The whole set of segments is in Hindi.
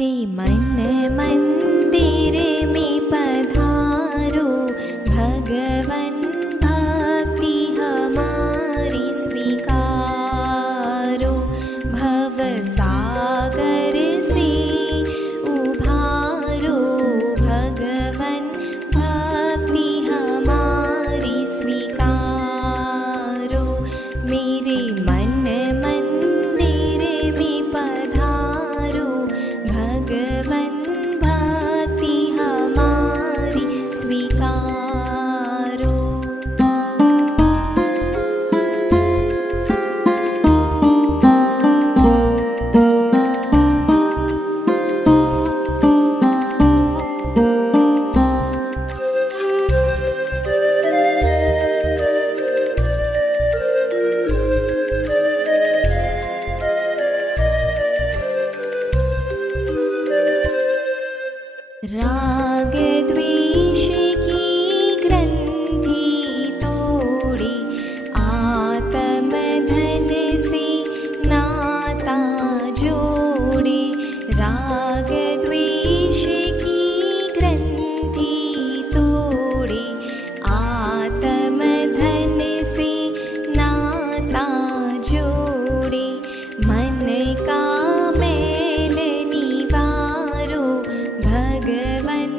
मेरे मन मंदिर में पधारो, भगवन भक्ति हमारी स्वीकारो। भव सागर से उभारो, भगवन भक्ति हमारी स्वीकारो। मेरे मन मंदिर में पधारो, भगवन भक्ति हमारी स्वीकारो। राग द्वेष की ग्रंथि तोड़ी, आत्म धन से नाता जोड़े। राग द्वेष की ग्रंथि तोड़े, आत्म धन से नाता जोड़े। मन का मैल निवारो, भगवन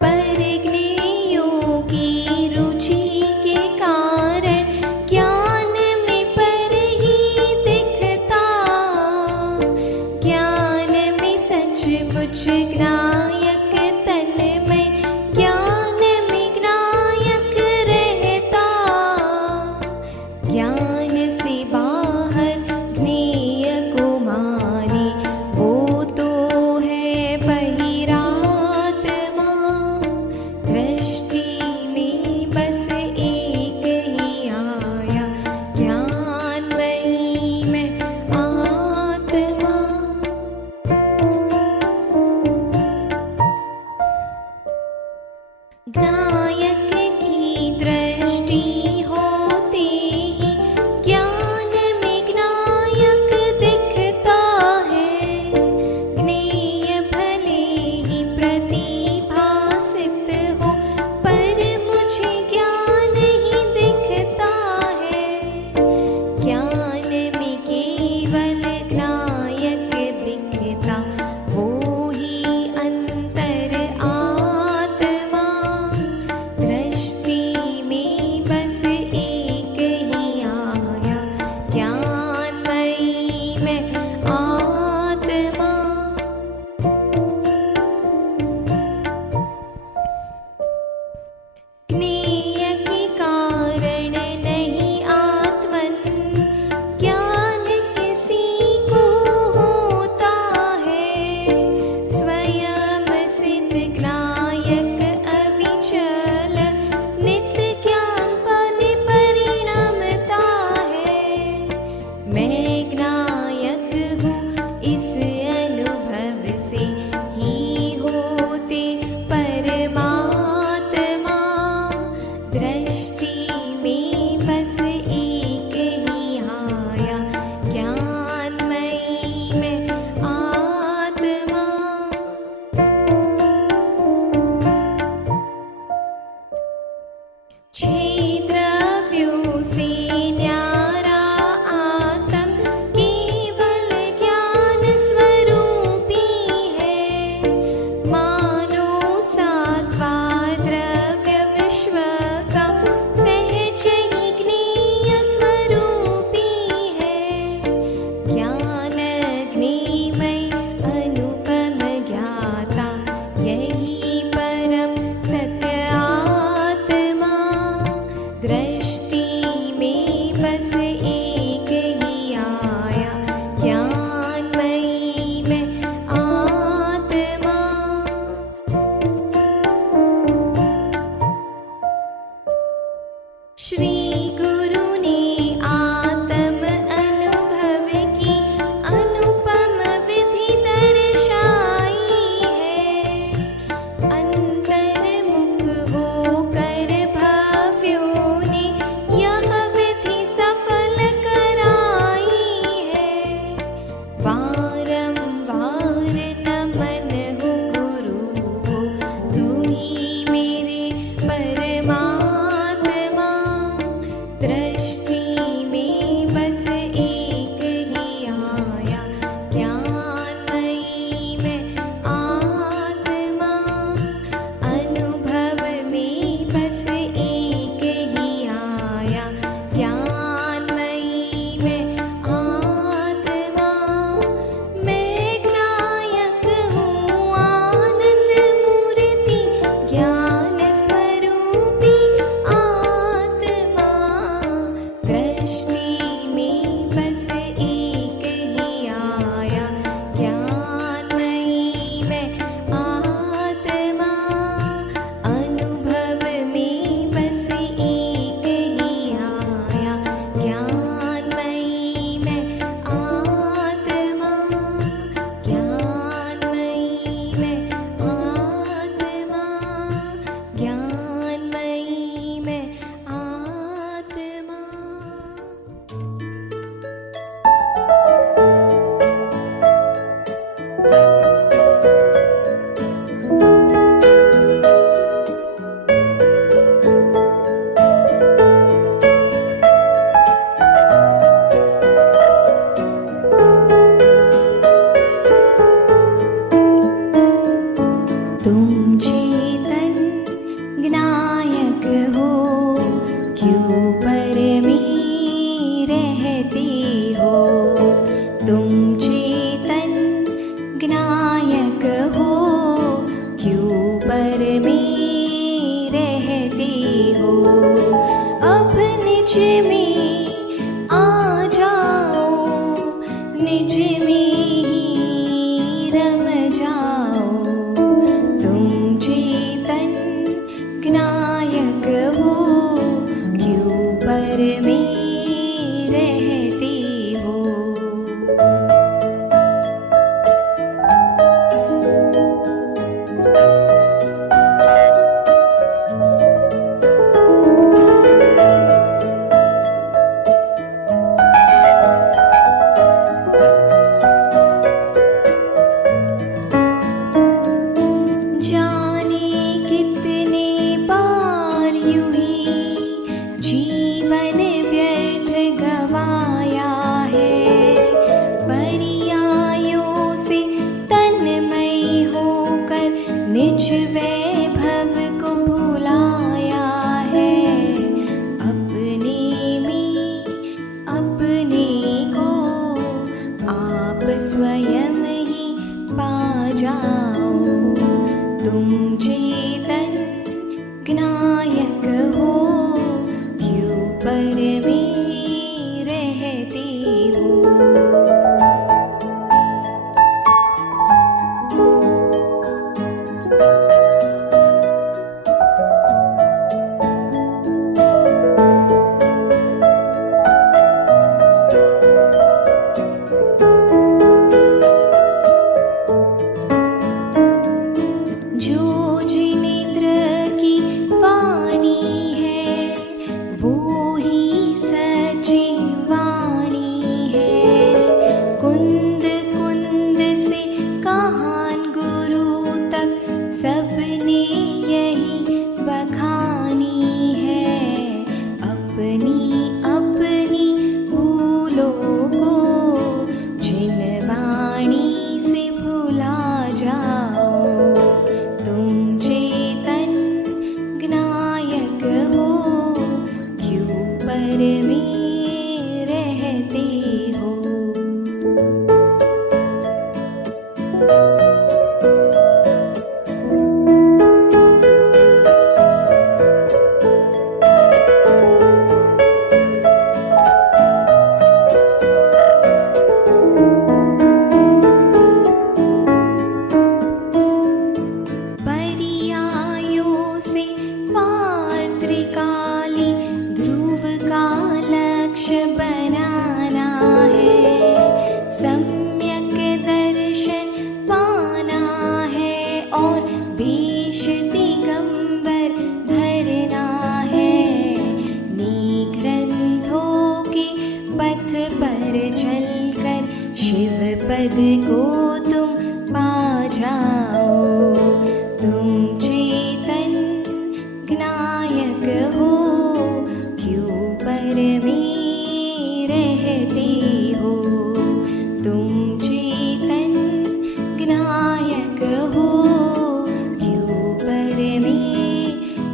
पर ज्ञेयों की रुचि के कारण ज्ञान में पर ही दिखता, ज्ञान में सचमुच ग्रायक तन में, ज्ञान में ग्रायक रहता, ज्ञान से बाहर ज्ञेय को माने वो तो है बहिरात्मा। दृष्टि में बस एक ही आया ज्ञानमयी मैं आत्मा। ग्रायक की दृष्टि होते ही ज्ञान में ग्रायक दिखता है। ज्ञेय भले ही प्रतिभासित हो पर मुझे ज्ञान ही दिखता है। ज्ञान में केवल ग्रायक दिखता वो ही अंतर आत्मा। दृष्टि में बस एक ही आया ज्ञानमयी मैं आत्मा। ज्ञेय के कारण नहीं आत्मन, ज्ञान किसी को होता है। स्वयं सिद्ध ग्रायक अविचल नित्य ज्ञान पान परिणमता है। मैं ग्रायक हूँ इस अनुभव से ही होते परमात्मा। दृष्टि में बस एक ही आया ज्ञानमयी मैं आत्मा। क्षेत्रव्यों से न्यारा आत्म केवल ज्ञान स्वरूपी है। मानो सात्वा द्रव्य विश्व का सहज ही ज्ञेय स्वरूपी है। ज्ञान ज्ञेयमय अनुपम ज्ञाता यही परम सत्य आत्मा। दृष्टि में बस एक ही आया ज्ञानमयी मैं आत्मा। श्री गुरु ने आत्म अनुभव की अनुपम विधि दर्शाई है। अंतर्मुख होकर भव्यों ने यह विधि सफल कराई है। बारंबार नमन हो गुरु हो, तुम ही मेरे परमात्मा। निज में आ जाओ, निज में ही रम जाओ। तुम चेतन ज्ञायक हो, क्यों पर में रहते हो। निज वैभव को भुलाया है, अपने में अपने को आप स्वयं ही पा जाओ। तुम चेतन ज्ञायक हो, क्यों पर में रहते हो। शिव पद को तुम पा जाओ। तुम चेतन ज्ञायक हो, क्यों पर में रहते हो। तुम चेतन ज्ञायक हो, क्यों पर में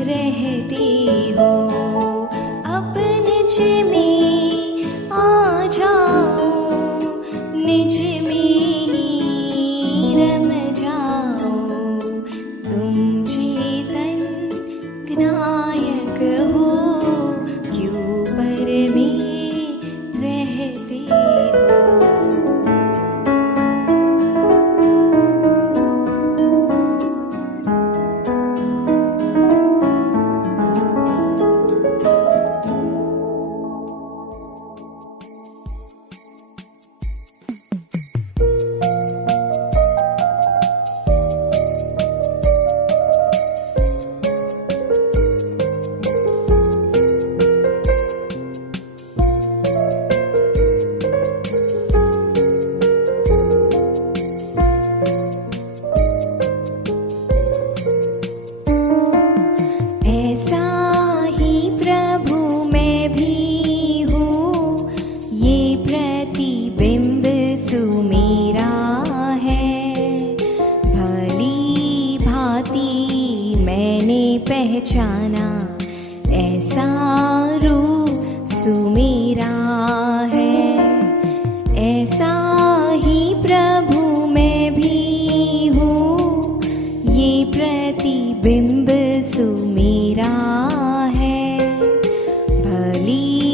रहते हो। अब निज में आ जाओ, निज में ही रम जाओ। तुम चेतन ज्ञायक हो, क्यों पर में रहते हो। पहचाना ऐसा रूप सुमेरा है। ऐसा ही प्रभु मैं भी हूँ, ये प्रतिबिंब सुमेरा है। भली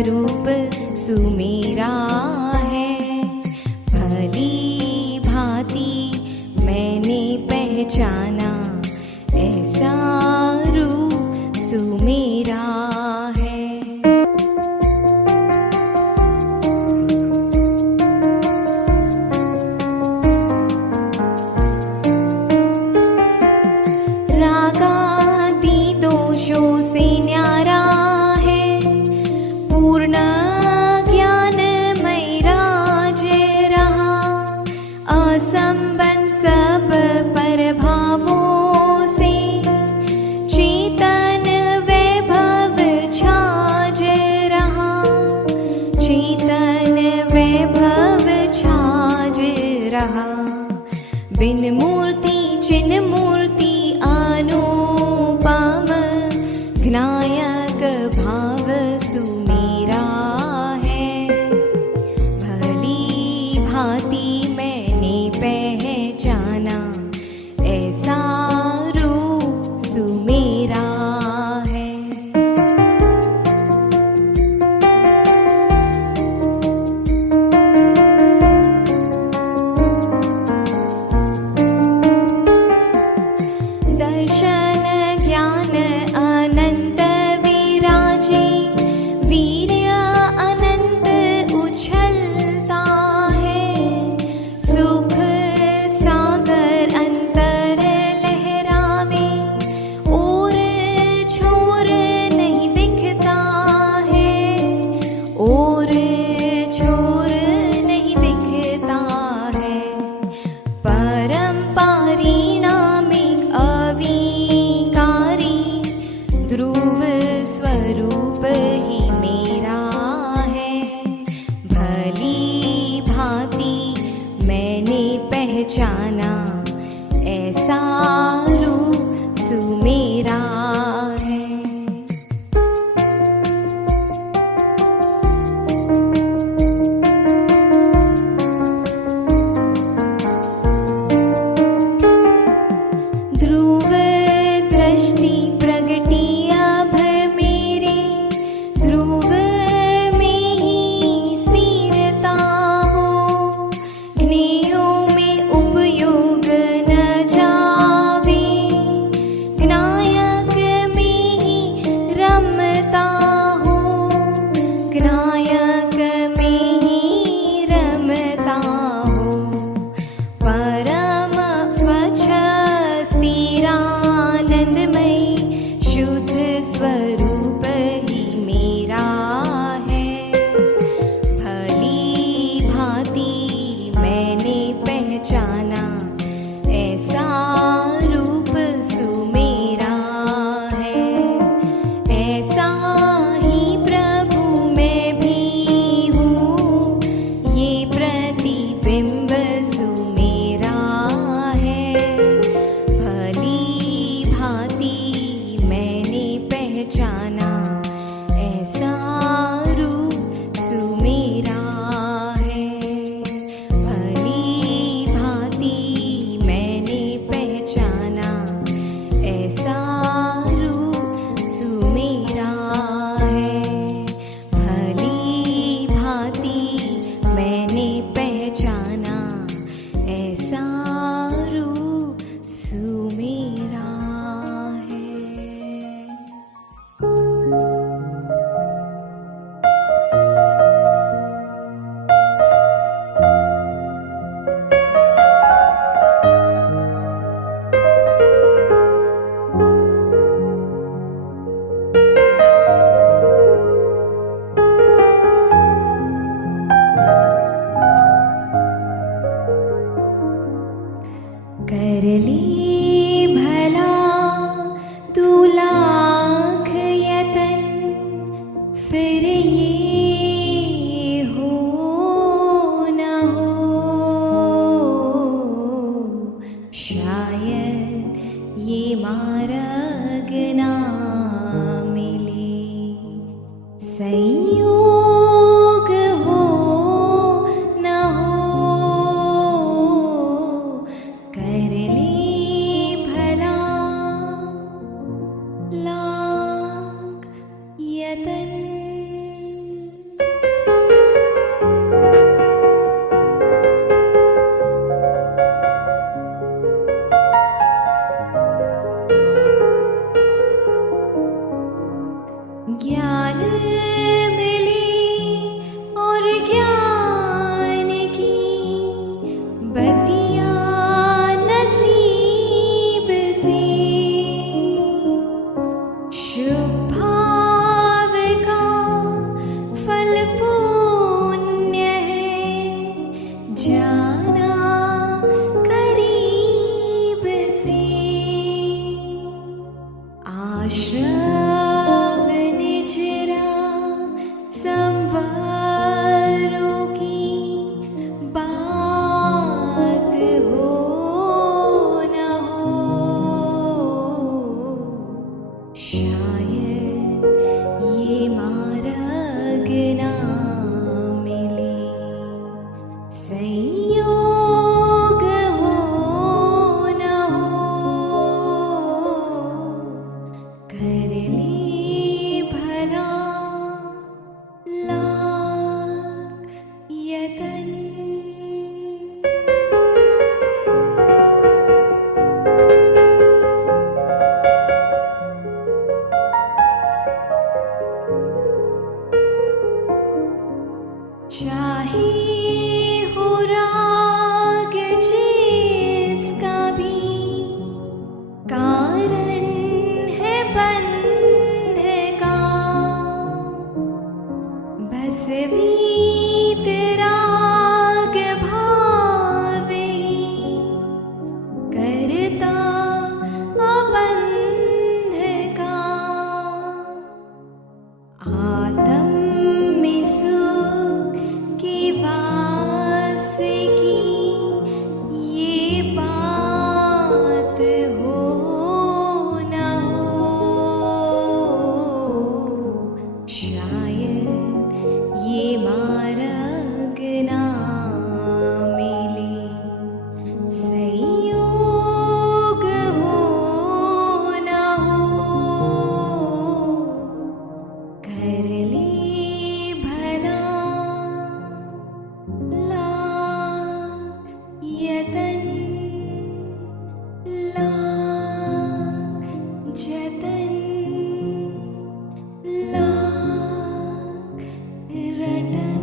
स्वरूप सुमेरा है। भली भांति मैंने पहचाना, ऐसा रूप सुमेरा है। रागादि दोषों से न्यारा है, पूर्ण ज्ञानमय राज रहा। असंबंध सब पर भावों से, चेतन वैभव छाज रहा। चेतन वैभव छाज रहा। बिन मूर्ति चिन्ह मूर्ति अनुपम, ज्ञायक भाव सुमेरा है। भली भांति मैंने पहचाना, ऐसा रूप सुमेरा है। दर्शन ज्ञान अनंत विराजे, वीर्य अनंत उछलता है। सुख सागर अंतर लहरावे, और छोर नहीं दिखता है। और छोर नहीं दिखता है। परम पारिणामिक अविकारी, ध्रुव स्वरूप ही मेरा है। भली भांति मैंने पहचाना, ऐसा रूप सुमेरा है। ध्रुव दृष्टि प्रगटी अब मेरे, ध्रुव में ही स्थिरता हो। ज्ञेयों में उपयोग न जावे, ज्ञायक में ही रमता हो। ज्ञायक में ही रमता हो। परम स्वच्छ स्थिरानंदमय शुद्ध स्वरूप ही मेरा है। भली भांति मैंने पहचाना, ऐसा रूप सुमेरा है। ऐसा ही प्रभु मैं भी हूँ, ये प्रतिबिंब सुमेरा है। भली भांति मैंने पहचाना, ऐसा रूप सुमेरा है। भली भांति मैंने पहचाना, ऐसा रूप सुमेरा है। भली भांति मैंने पहचाना, ऐसा रूप सुमेरा है। चाहे हो राग जिसका भी कारण है बंध का, बस वीतराग भावे करता अबंध का। आत्म में सुख की वास की ये बात हो न हो, शायद ये मार्ग ना मिले, संयोग हो न हो, कर ले भला लाख यतन, लाख जतन, लाख रटन।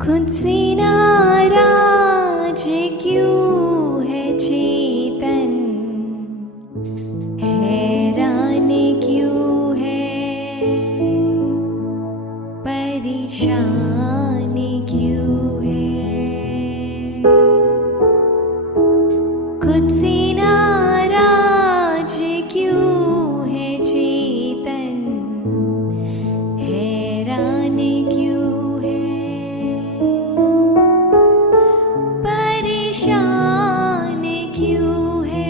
खुद से नाराज क्यों है चेतन, हैरान क्यों है, परेशान क्यों है। खुद से नाराज क्यों है चेतन, हैरान क्यों है, परेशान क्यों है।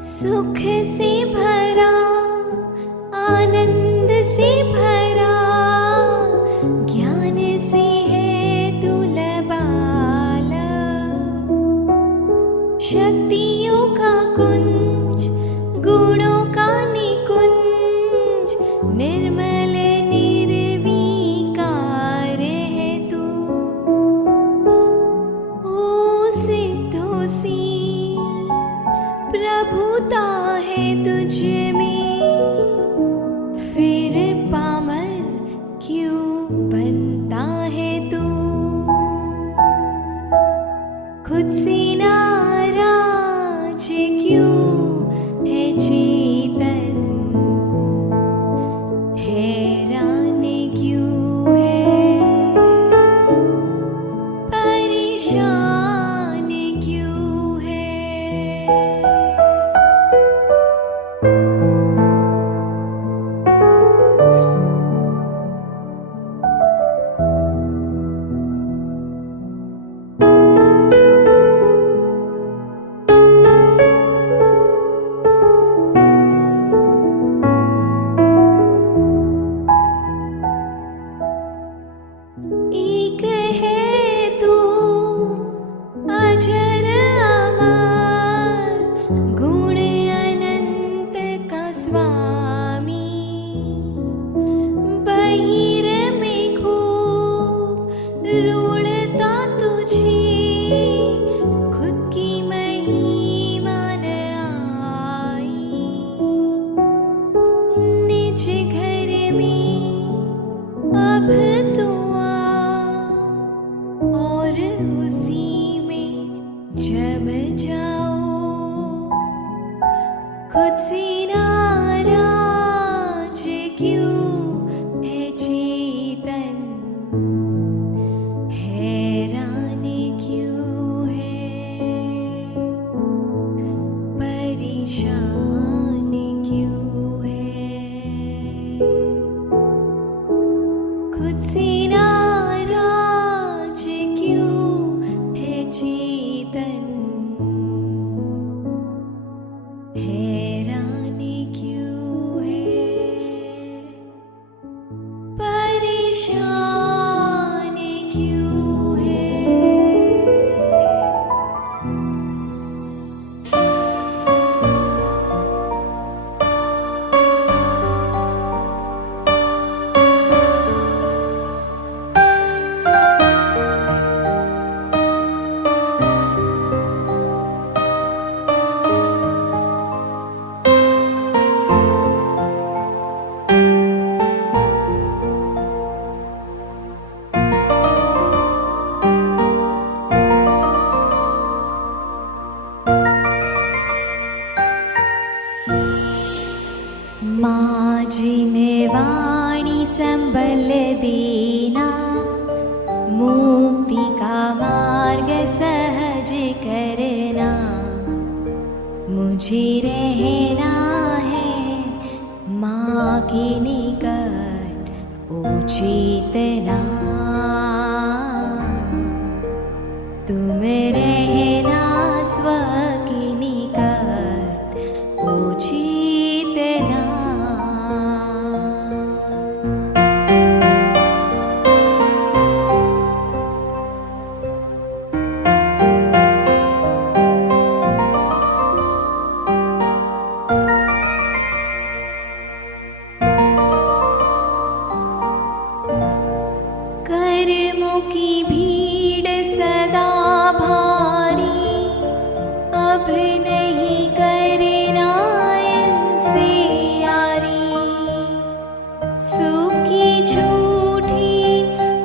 सुख से भरा, आनंद से भरा, ज्ञान से है तू लबाला, शक्तियों का कुंज, गुणों का निकुंज, निर्मल निर्विकार है तू। ओ सिद्धों सी प्रभुता है तुझ में, फिर पामर क्यों बनता है तू। खुद से नाराज क्यों है चेतन, हैरान क्यों है, परेशान क्यों है। एक है तू अजर अमर, गुण अनंत का स्वामी, बहिर में खूब रूढ़ता तुझे, खुद की महिमा न आई। निज घर में अब तू और उसी में जम जाओ। खुद से नाराज क्यों है चेतन, मुक्ति का मार्ग सहज करना। मुझे रहना है माँ के निकट ओ चेतना। तुम रहना स्व के निकट ओ चेतना। कर्मों की भीड़ सदा भारी, अब नहीं करना इनसे यारी। सुख की झूठी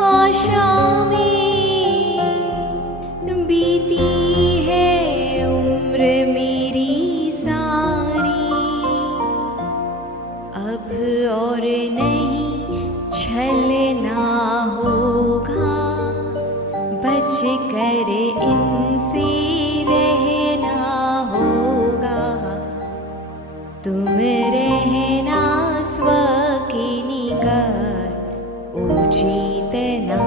आशा में बीती है उम्र मेरी सारी। अब और नहीं छलना होगा, बच कर इनसे रहना होगा। तुम रहना स्व के निकट ओ चेतना।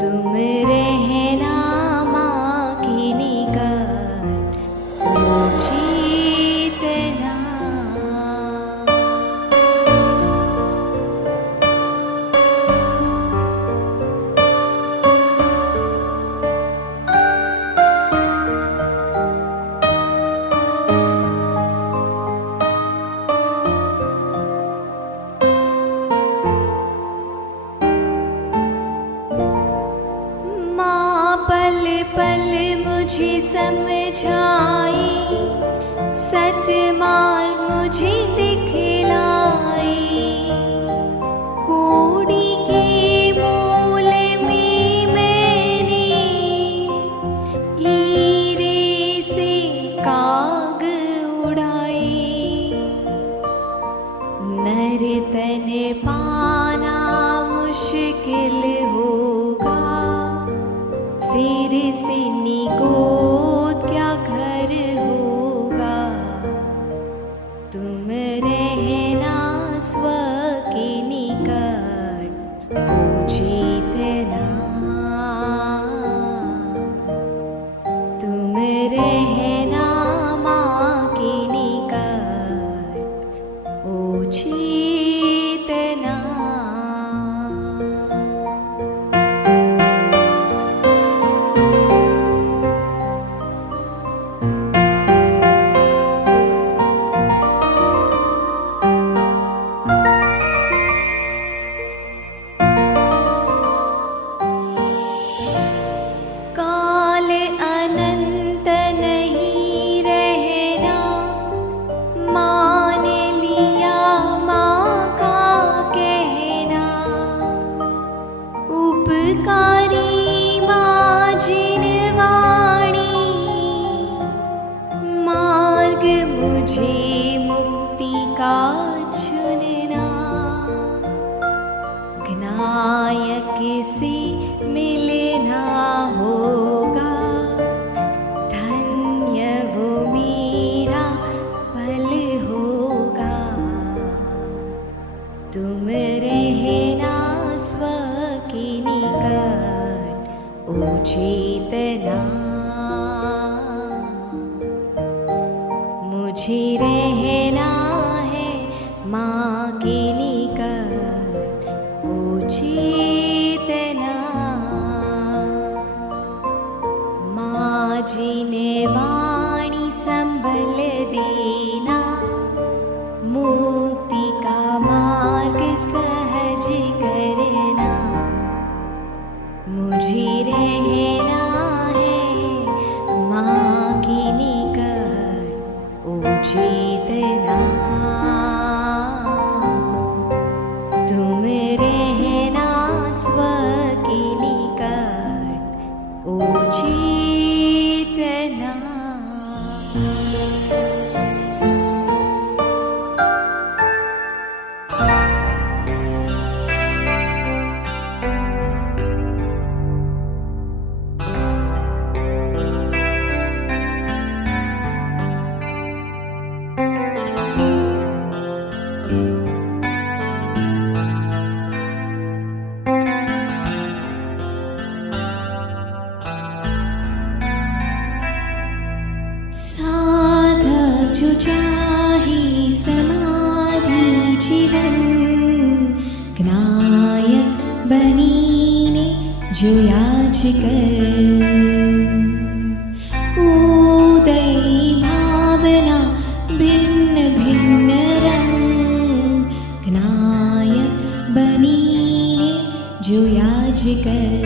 तुम रहना माँ के निकट ओ चेतना। माँ पल पल मुझे समझाए, सतमार्ग मुझे दिखलाए। कोड़ी के मोल में मैंने हीरे से काग उड़ाए। नर तन पाना मुश्किल होगा, फिर से निगोद क्या घर होगा। तुम रहना स्व के निकट ओ चेतना। तुम रहना माँ के निकट ओ चेतना। काल अनंत नहीं रहना, मान लिया माँ का कहना। उपकारी माँ जिनवाणी, मार्ग मुझे मुक्ति का चुनना। ज्ञायक से मिलना होगा, धन्य वो मेरा पल होगा। तुम रहना स्व के निकट ओ चेतना। मुझे रहना है माँ के निकट ओ चेतना। माँ जी ने वाणी संभल देना, मुक्ति का मार्ग सहज करना। मुझे रहना है माँ के निकट ओ चेतना। तुम रहना બનીને જોયા જ કર. ઉદય ભાવના ભિન્ન ભિન્ન રંગ જ્ઞાયક બનીને જોયા જ કર.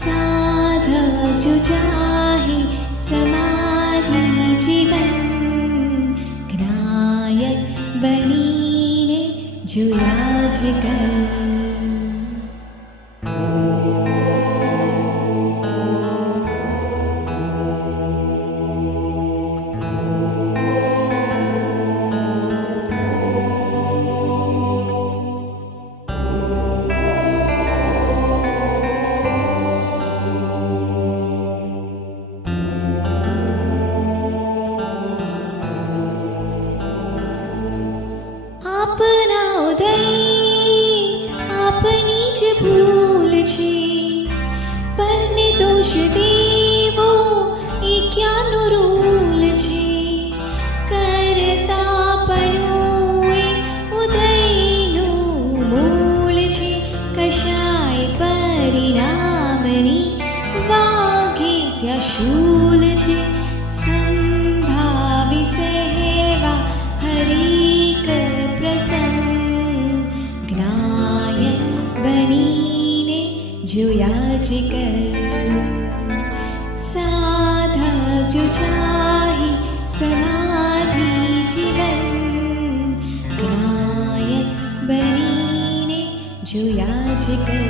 સાધક જો ચાહે સમાધિ જીવન જ્ઞાયક બનીને જોયા જ કર. આપના ઉદય આપની જ ભૂલ છે, પરને દોષ દેવો એ ક્યાંનો રૂલ છે. કરતા પણ એ ઉદયનું મૂળ છે, કશાય પરિણામની વાગે ત્યાં શૂલ છે. સંભાવી સહેવા હરેક પ્રસંગ જ્ઞાયક બનીને જોયા જ કર. સાધક જો ચાહે સમાધિ જીવન જ્ઞાયક બનીને જોયા જ કર.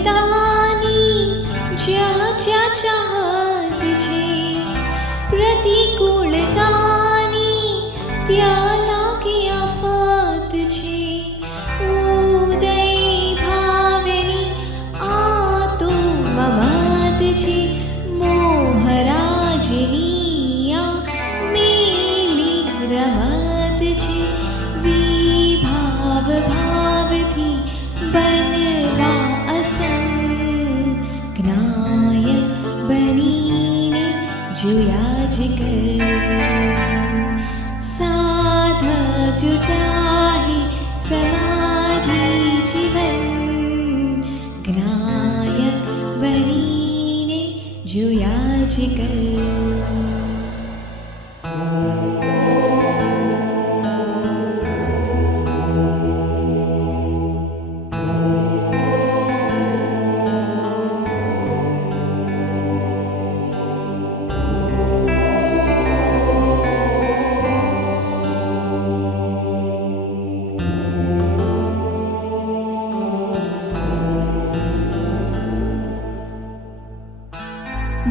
અનુકૂળતાની જ્યાં જ્યાં ચાહત છે, પ્રતિકૂળતાની ત્યાં લાગે આફત છે. ઉદય ભાવની આ તો મમત છે, મોહરાજની આ મેલી રમત છે. વિભાવ ભાવથી બનવા અસંગ જ્ઞાયક બનીને જોયા જ કર. સાધક જો ચાહે સમાધિ જીવન જ્ઞાયક બનીને જોયા જ કર.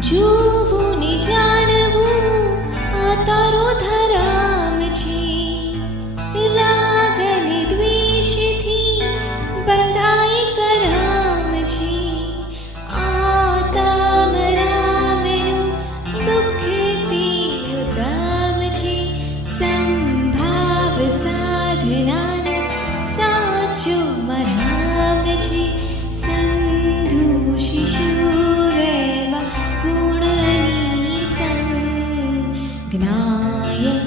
જોવું ને જાણવું આ તારો ધર્મ છે. રાગ અને દ્વેષથી બંધાય કરમ છે. આ તમ રામનું સુખ તે ઉત્તમ છે. સંભાવ સાધનાનો સાચો મરહમ છે. સંધુ શિશુ રહેવા ગુણની સંગ જ્ઞાયક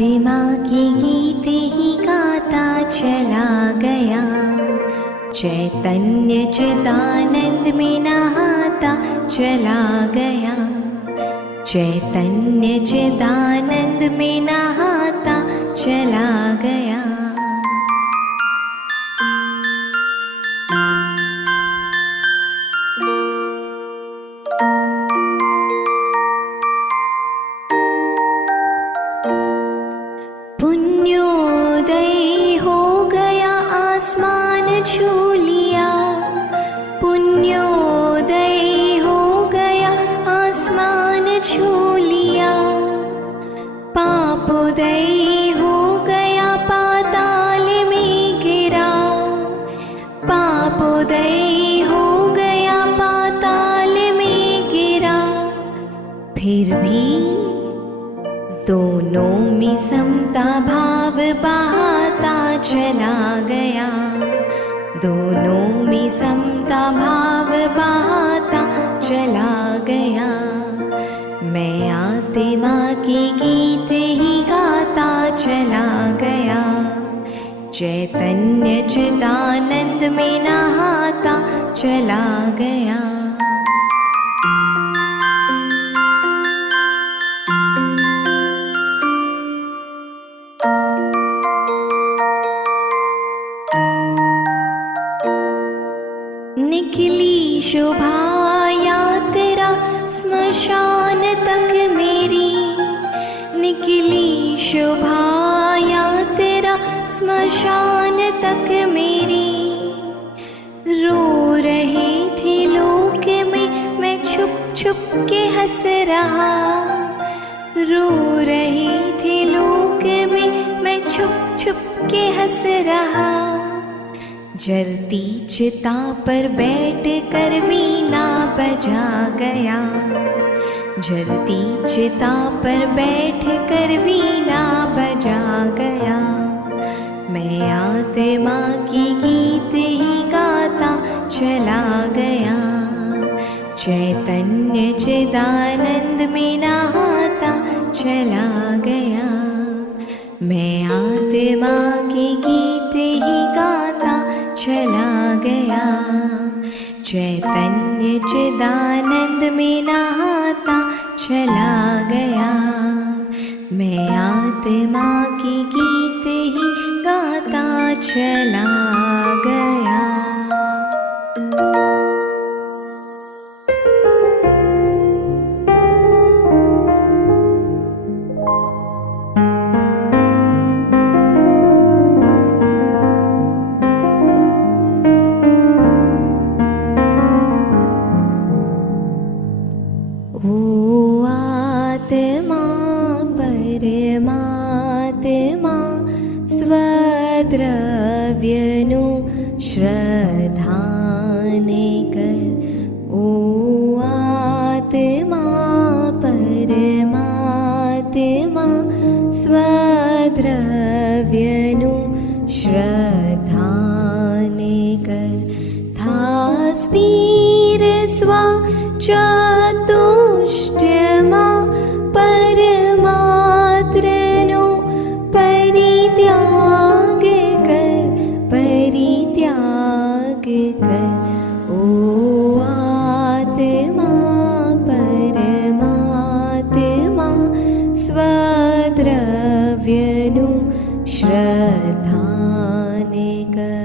आत्मा की गीत ही गाता चला गया, चैतन्य चिदानंद में नहाता चला गया, चैतन्य चिदानंद में नहाता चला गया। पुण्योदय हो गया आसमान छू लिया, पुण्योदय हो गया आसमान छू लिया, पापोदय हो गया पाताल में गिरा, पापोदय हो गया पाताल में गिरा। फिर भी दोनों में समता भाव बहाता चला गया, दोनों में समता भाव बहाता चला गया। मैं आत्मा की गीत ही गाता चला गया, चैतन्य चिदानंद में नहाता चला गया। निकली शोभा यात्रा स्मशान तक मेरी, निकली शोभा यात्रा स्मशान तक मेरी। रो रहे थे लोग में मैं छुप छुप के हंस रहा, रो रहे थे लोग में मैं छुप छुप के हंस रहा। जलती चिता पर बैठ कर वीणा बजा गया, जलती चिता पर बैठ कर वीणा बजा गया। मैं आत्मा की गीत ही गाता चला गया, चैतन्य चिदानंद में नहाता चला गया। मैं आत्मा की गीत ही गाता चला गया, चैतन्य चिदानंद में नहाता चला गया। मैं आत्मा की गीत ही गाता चला गया। ओ आत्मा परमात्मा स्वद्रव्यनु श्रद्धाने कर। ओ आत्मा परमात्मा स्वद्रव्यनु श्रद्धाने कर। था स्थिर स्व चतुष्टयमा परमात्रनो परित्याग कर, परित्याग कर। ओ आत्मा परमात्मा स्वद्रव्यनु श्रद्धाने कर।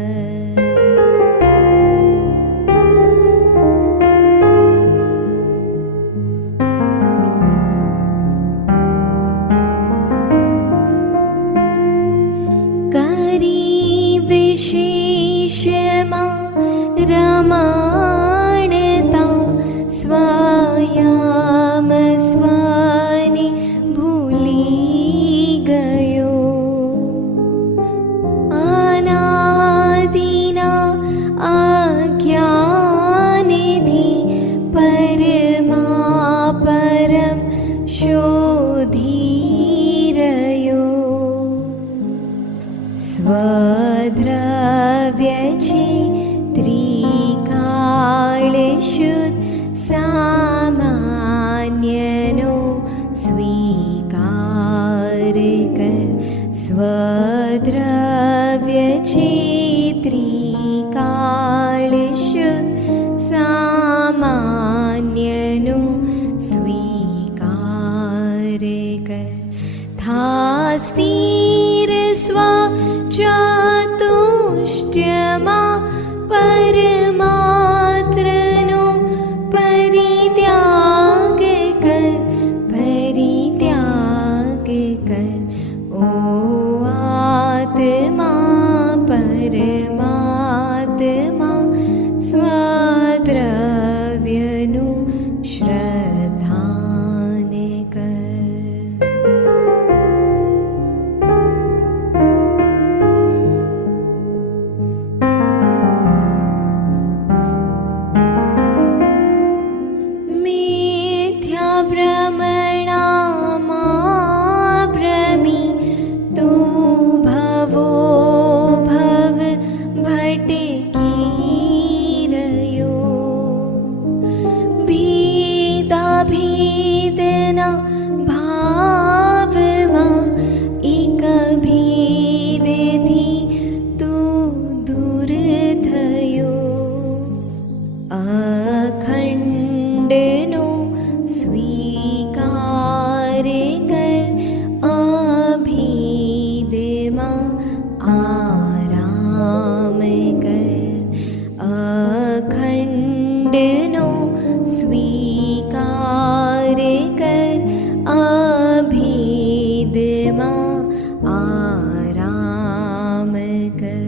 विशेषमा रमाणता स्वायाम स्वानि भूली गयो। સ્વદ્રવ્ય છેત્રી શુદ્ધ સામાન્યનું સ્વીકાર કર. થા સ્થિર સ્વ ચાતુષ્ટ્યમાં પરમાત્રનો પરિત્યાગ કર, પરિત્યાગ કર. ઓ આત્મા પરમાત્મા સ્વદ્રવ્યનું શ્રદ્ધાન કર. મિથ્યા ભ્રમણામાં ભ્રમી તું ભવો ભવ ભટકી રહ્યો. ભેદા ભેદના ભાવમાં એક ભેદથી તું દૂર થયો. અખંડનો સ્વીકાર કર, અભેદમાં આરામ કર. અખંડનો સ્વીકાર કર, અભેદમાં આરામ કર.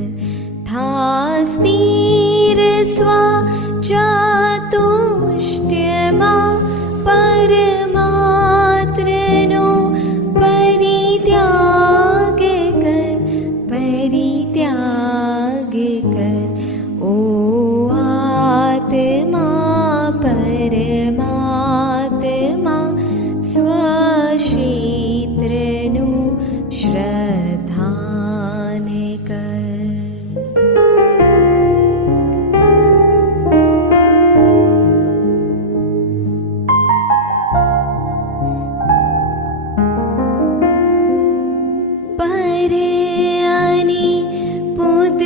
થા સ્થિર સ્વ ચાતુષ્ટ્યમાં પરમાત્રનો પરિત્યાગ કર, પરિત્યાગ કર. ઓ આત્મા પરમાત્મા સ્વક્ષેત્રનું શ્રદ્ધાન કર. પર અને પૂતગલના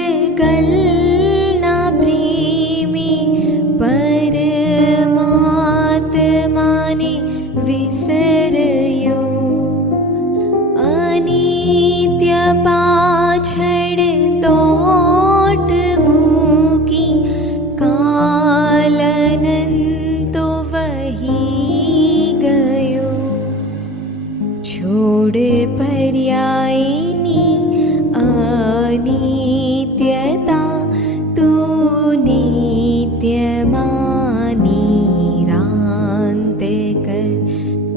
પ્રેમી પરમાત્માને વિસર્યો. અનિત્ય પાછળ દોટ મૂકી કાલનંતો વહી ગયો. છોડ પર્યાયની અનિત્યતા તું નિત્યમાં નિરાંત કર.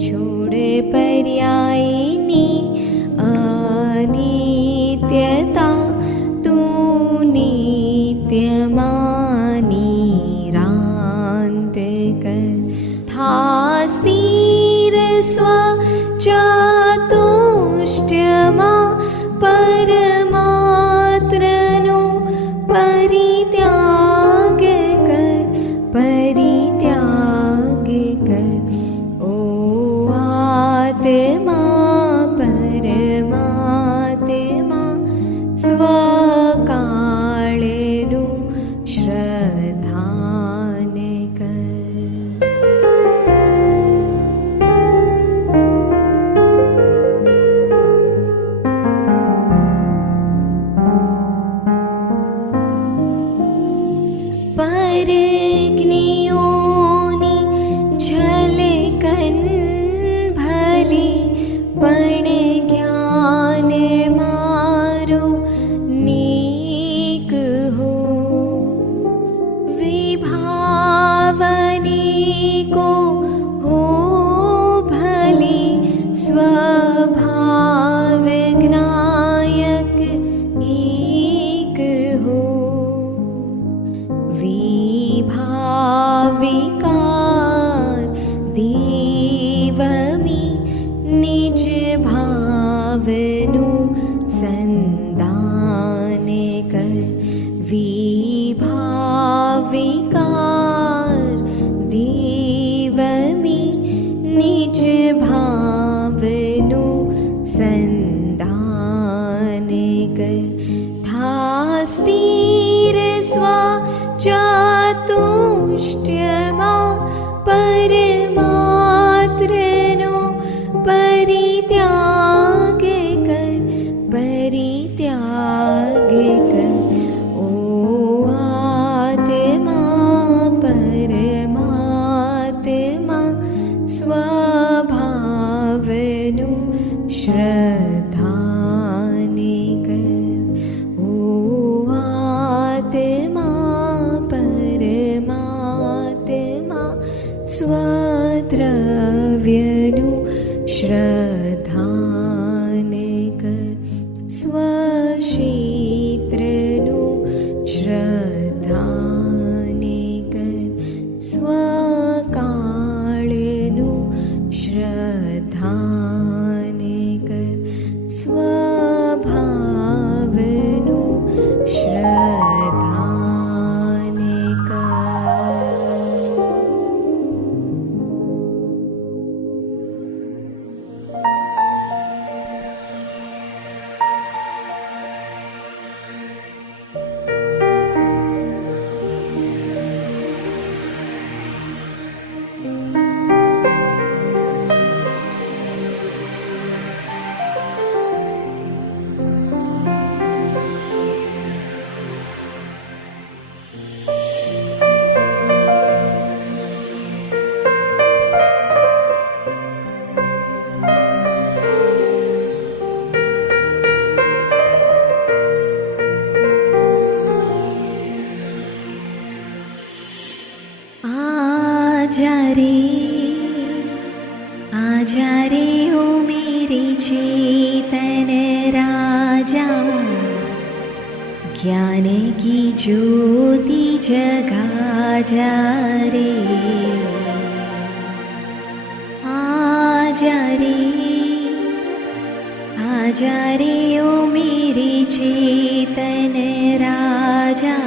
છોડ પર્યાયની અનિત્યતા તું નિત્યમાં નિરાંત કર. થા સ્થિર સ્વ ચાતુષ્ટ્યમાં પરમાત્રનો પરિત્યાગ કર, પરિત્યાગ કર. ઓ આત્મા પરમાત્મા સ્વકાળનું શ્રદ્ધાન કર. પરજ્ઞીઓની ઝલકન ભલે, પણ જ્ઞાન મારું નેક હો. વિભાવનેકો હો ભલે, સ્વભાવ જ્ઞાયક એક હો. વિભાવિકાર દેવમી નિજ ભાવનું સંદાન કર. વિભાવિકાર દેવમી નિજ ભાવનું સંદાન કર. परित्याग कर ओ आत्मा परमात्मा स्वभावनु श्रद्धाने कर ओ आत्मा परमात्मा स्वद्रव्यनु श्रद्धाने कर स्वक्षेत्रनु श्रद्धाने कर स्वकाळनु श्रद्धाने कर स्वभावनु श्रद्धाने कर. आजा रे ओ मेरे चेतन राजा, ज्ञान की ज्योति जगा जा रे. आजा रे ओ मेरे चेतन राजा,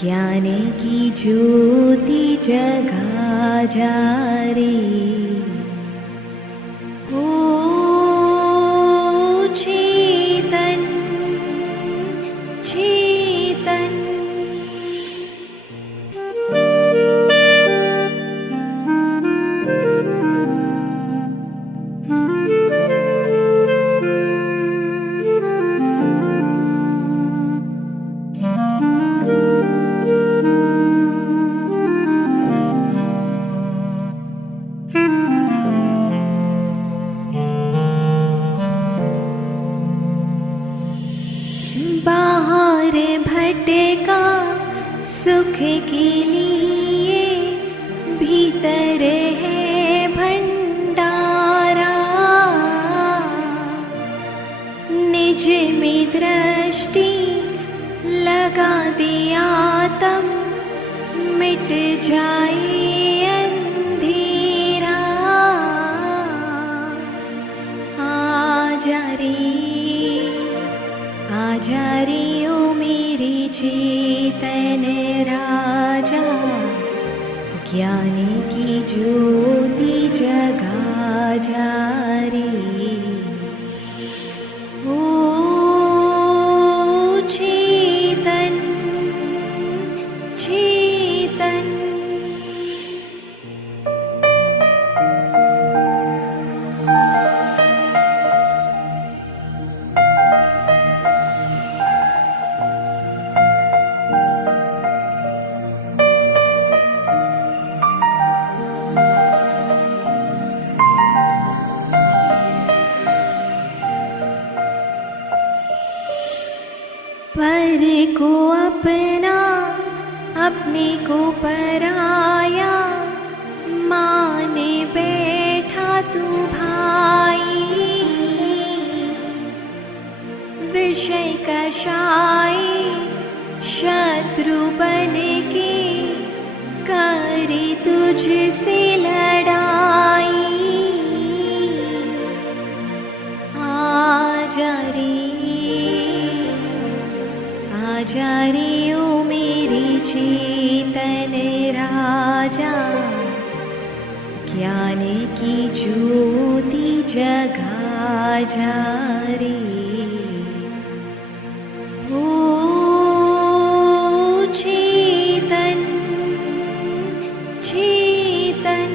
ज्ञान की ज्योति जगा जा रे. ओ चेतन चेतन बाहर भटका सुख के लिए, भीतर है भंडारा. निज में दृष्टि लगा दिया तम मिट जाए अंधेरा. आजा रे ओ मेरे चेतन राजा, ज्ञान की ज्योति जगा जा रे. ओ चेतन चेतन पर को अपना अपने को पराया, माने बैठा तू भाई. विषय कषाय शत्रु बन के करे तुझसे लड़ाई. आजा रे ओ मेरे चेतन राजा, ज्ञान की ज्योति जगा जा रे. ओ चेतन चेतन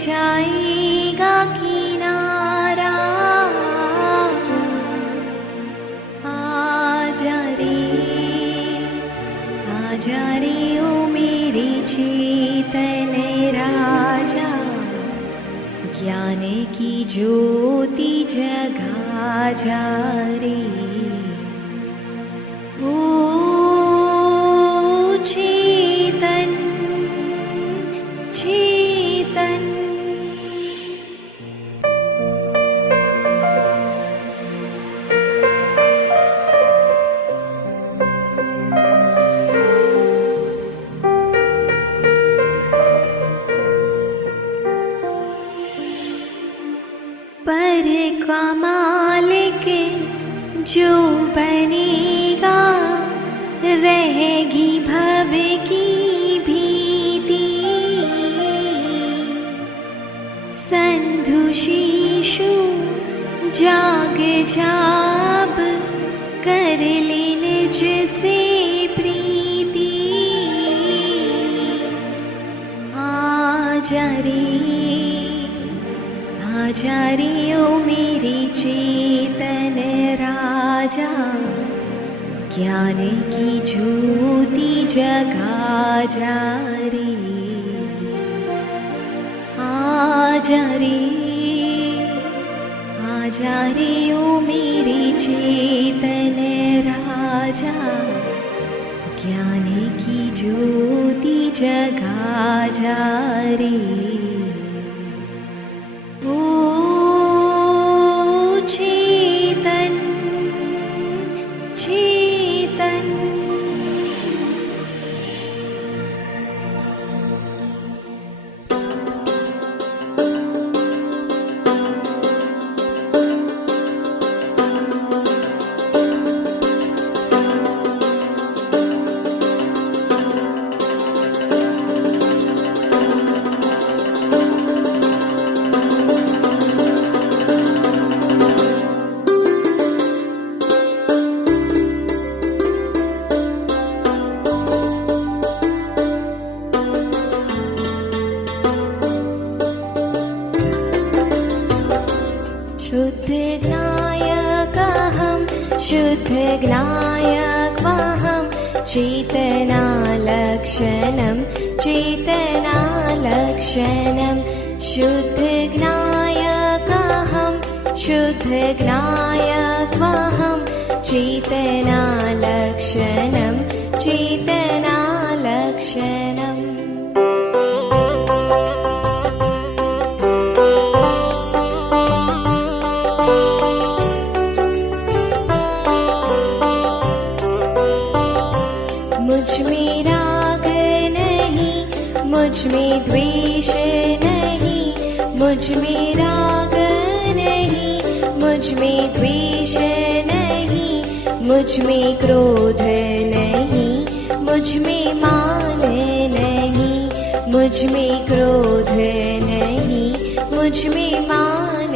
जाएगा किनारा। आजा रे ओ मेरे चेतन राजा, ज्ञान की ज्योति जगा जा रे। ओ चेतन चेतन। पर का मालिक जो बनेगा, रहेगी भव की भीति। संधु शिशु जाग जाब, कर ले निज से प्रीति। आजा रे ओ मेरे चेतन राजा, ज्ञान की ज्योति जगा जा रे। आजा रे ओ मेरे चेतन राजा, ज्ञान की ज्योति जगा जा रे। ओ चेतन चेतन। शुद्ध ज्ञायकहं शुद्ध ज्ञायकवहं, चेतनालक्षणं चेतनालक्षणं। शुद्ध ज्ञायकहं शुद्ध ज्ञायकवहं, चेतनालक्षणं चेतनालक्षणम्। मुझ में राग नहीं, मुझ में द्वेष नहीं, मुझ में राग नहीं, मुझ में द्वेष नहीं, मुझ में क्रोध नहीं, मुझ में मान नहीं, मुझ में क्रोध नहीं, मुझ में मान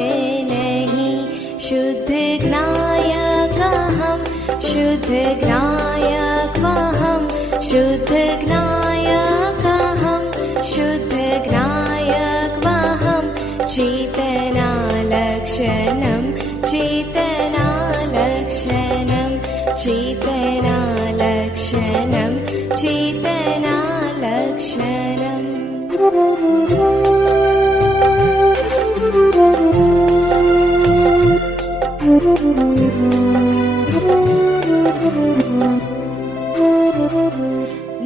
नहीं। शुद्ध ज्ञायकहं शुद्ध ज्ञायकवहं, शुद्ध ज्ञायकहं शुद्ध ज्ञायकवहं, चेतनालक्षणं चेतनालक्षणं चेतनालक्षणं चेतनालक्षणम्।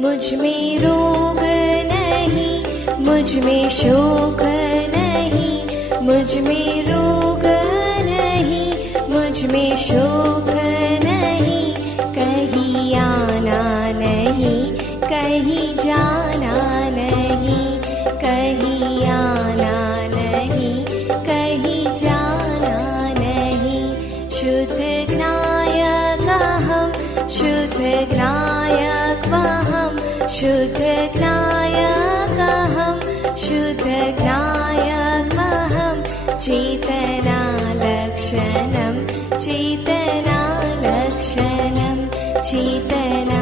मुझ में रोग नहीं, मुझ में शोक नहीं, मुझ में रोग नहीं, मुझ में शोक नहीं। कहीं आना नहीं, कहीं जाना नहीं, कहीं आना नहीं, कहीं जाना नहीं। शुद्ध ज्ञायकहं शुद्ध ज्ञायकवहं, शुद्ध ज्ञायकहं शुद्ध ज्ञायकवहं, चेतनालक्षणं चेतनालक्षणं चेतनालक्षणं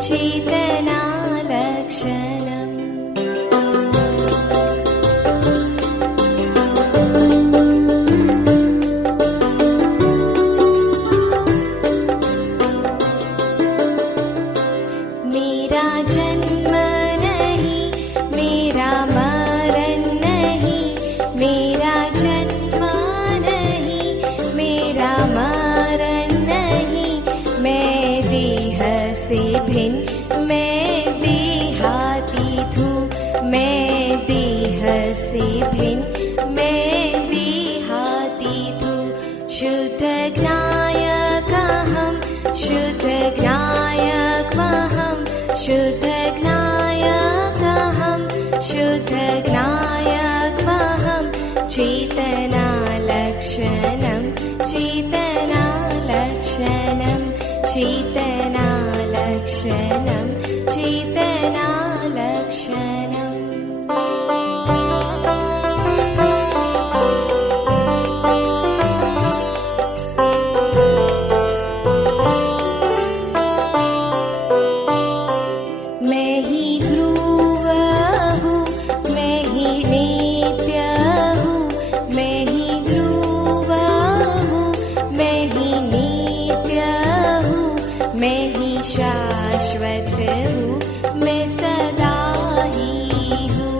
चेतनालक्षणम्। मैं देह से भिन्न मैं देहातीतु शुद्ध ज्ञायकहं शुद्ध ज्ञायकमहं शुद्ध ज्ञायकहं शुद्ध ज्ञायकमहं चेतनालक्षणं चेतनालक्षणं चेतनालक्षणं चेतनालक्षणम् मैं ही ध्रुव हूँ मैं ही नित्य हूँ मैं ही ध्रुव हूँ मैं ही नित्य हूँ मैं ही शाश्वत हूँ मैं सदा ही हूँ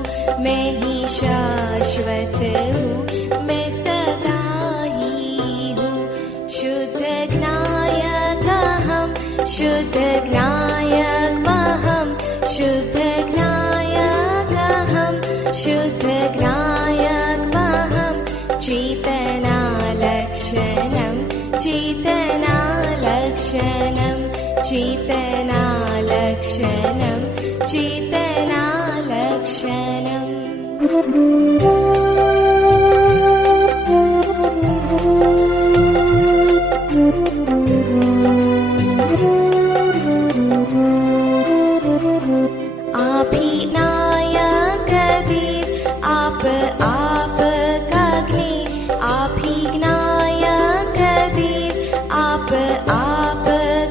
मैं ही शाश्वत हूँ मैं सदा ही हूँ शुद्ध ज्ञायकहं शुद्ध ज्ञायकमहं शुद्ध ज्ञायकहं शुद्ध ज्ञायकमहं चेतनालक्षणं चेतनालक्षणं चेतनालक्षणं चेतनालक्षणम् आप ही नायक देव आप का ज्ञे आप ही नायक देव आप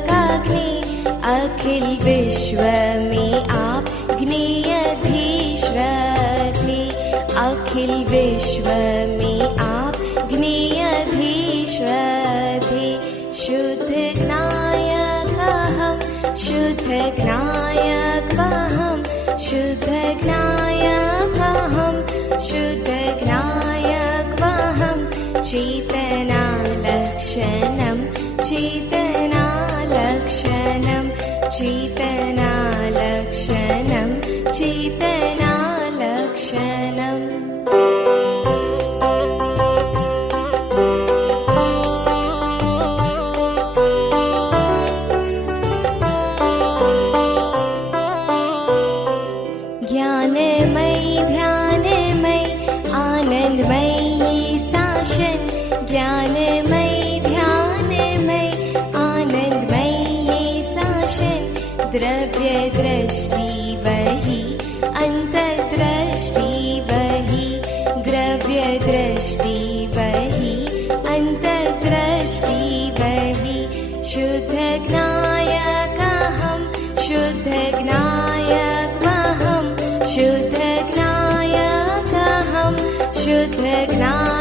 का ज्ञे अखिल विश्व में आप ज्ञेयधीश रहे अखिल विश्व में आप ज्ञेयधीश रहे शुद्ध ज्ञायकहं शुद्ध ज्ञायकमहं शुद्ध ज्ञायकहं शुद्ध ज्ञायकमहं चेतनालक्षणं चेतनालक्षणं चेतनालक्षणं चेतनालक्षणम् ज्ञानमयी ध्यानमयी आनंदमयी शासन ज्ञानमयी ध्यानमयी आनंदमयी शासन द्रव्य दृष्टि वही अंतर्दृष्टि वही द्रव्य दृष्टि वही अंतर्दृष्टि वही शुद्ध ज्ञायकहं शुद्ध ज्ञायकमहं शुद्ध ज्ञायकहं शुद्ध ज्ञायकमहं